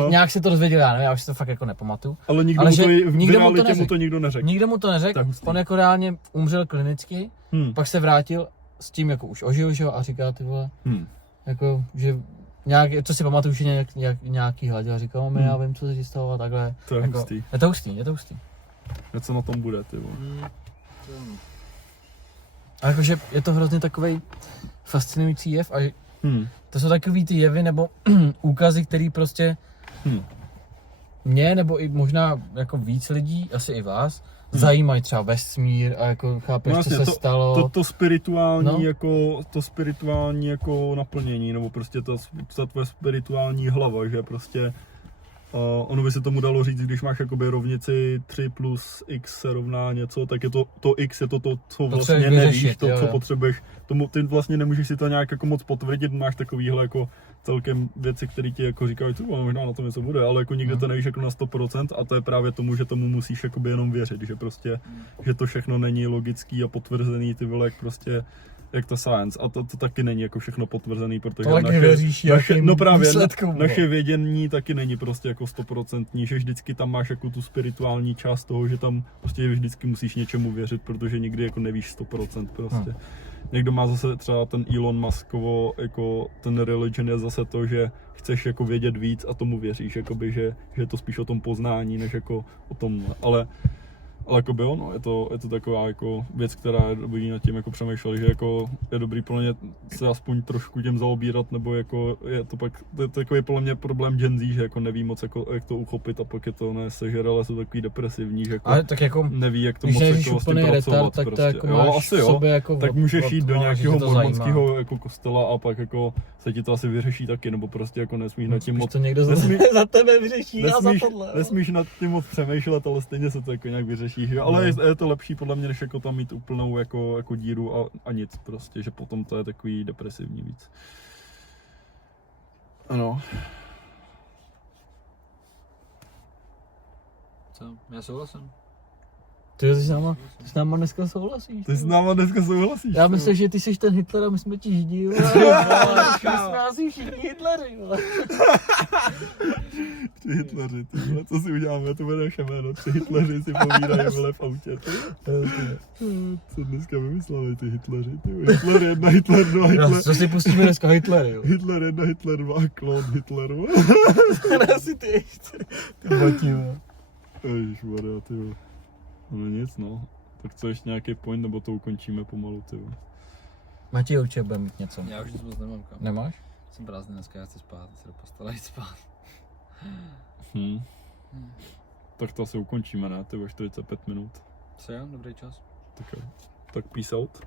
nějak se to dozvěděl, já nevím, já už si to fakt jako nepamatuju. Ale nikdo mu to nikdo neřekl. Nikdo mu to neřekl, on jako reálně umřel klinicky, pak se vrátil s tím jako už ožil, že jo, a říká, ty vole, jako, že co si pamatuju, že nějaký hladil a říkal, mami, já vím, co se ti stalo a takhle. To je jako, hustý. Je to hustý. Co na tom bude, ty vole. A jakože je to hrozně takovej fascinující jev a to jsou takový ty jevy nebo úkazy, který prostě mě nebo i možná jako víc lidí, asi i vás, zajímají třeba vesmír a jako chápeš, co se stalo. To spirituální jako naplnění, nebo prostě ta tvoje spirituální hlava, že prostě ono by se tomu dalo říct, když máš jakoby rovnici 3 plus x se rovná něco, tak je to x, je to, co vlastně nevíš, co potřebuješ. Ty vlastně nemůžeš si to nějak jako moc potvrdit, máš takovýhle jako celkem věci, které ti jako říkají, možná na tom něco bude, ale jako nikde to nevíš jako na 100% a to je právě tomu, že tomu musíš jakoby jenom věřit, že prostě, že to všechno není logický a potvrzený, ty vole, jak prostě jak ta science. A to taky není jako všechno potvrzený, protože To taky věříš no právě, výsledkům. naše vědění taky není prostě jako 100%, že vždycky tam máš jako tu spirituální část toho, že tam prostě vždycky musíš něčemu věřit, protože nikdy jako nevíš 100% prostě. Někdo má zase třeba ten Elon Muskovo, jako ten religion je zase to, že chceš jako vědět víc a tomu věříš, jakoby, že je to spíš o tom poznání, než jako o tom, ale jakoby ono, je to taková jako věc, která je dobrý nad tím jako přemýšlel, že jako je dobrý podle mě se aspoň trošku tím zaobírat, nebo jako je to pak, to je takový podle mě problém Gen Z, že jako neví moc jako, jak to uchopit a pak je to nesežere, ale jsou takový depresivní, že jako ale tak jako, neví, jak to moc jako s tím pracovat tak prostě. to jako Jo, máš asi v jo. sobě jako Tak můžeš jít do nějakého to zajímá. mormonského jako kostela a pak jako se ti to asi vyřeší taky, nebo prostě jako nesmíš nad tím Spíš moc, to někdo za tebe vyřeší a za tohle. nesmíš nad tím moc přemýšlet, ale stejně se to jako nějak vyřeší, že? Ale je to lepší podle mě, než jako tam mít úplnou jako díru a nic prostě, že potom to je takový depresivní víc. Ano. Co? Já souhlasím. Ty s náma dneska souhlasíš. Ty s náma dneska souhlasíš? Já myslím, že ty jsi ten Hitler a my jsme ti židí, my jsme asi všichni Hitleři, vole. 3 Hitleři, ty vole, co si uděláme, to bude naše jméno, 3 Hitleři si povídají vole v autě, ty. Co dneska vymysleli ty Hitleři, ty Hitler 1, Hitler 2, Hitler... Co si pustíme dneska Hitlery, jo? Hitler 1, Hitler 2, klon Hitleru. Asi ty ještě. Ty batí, jo. Ježišmarja, ty vole. No nic, no. Tak co, ještě nějaký point, nebo to ukončíme pomalu, ty vole. Matěj určitě bude mít něco. Já už nic moc nemám kam. Nemáš? Jsem prázdný dneska, já chci spát, já se do postele jít spát. Tak to asi ukončíme, ne? Ty 45 minut. Co jo, dobrý čas. Tak peace out.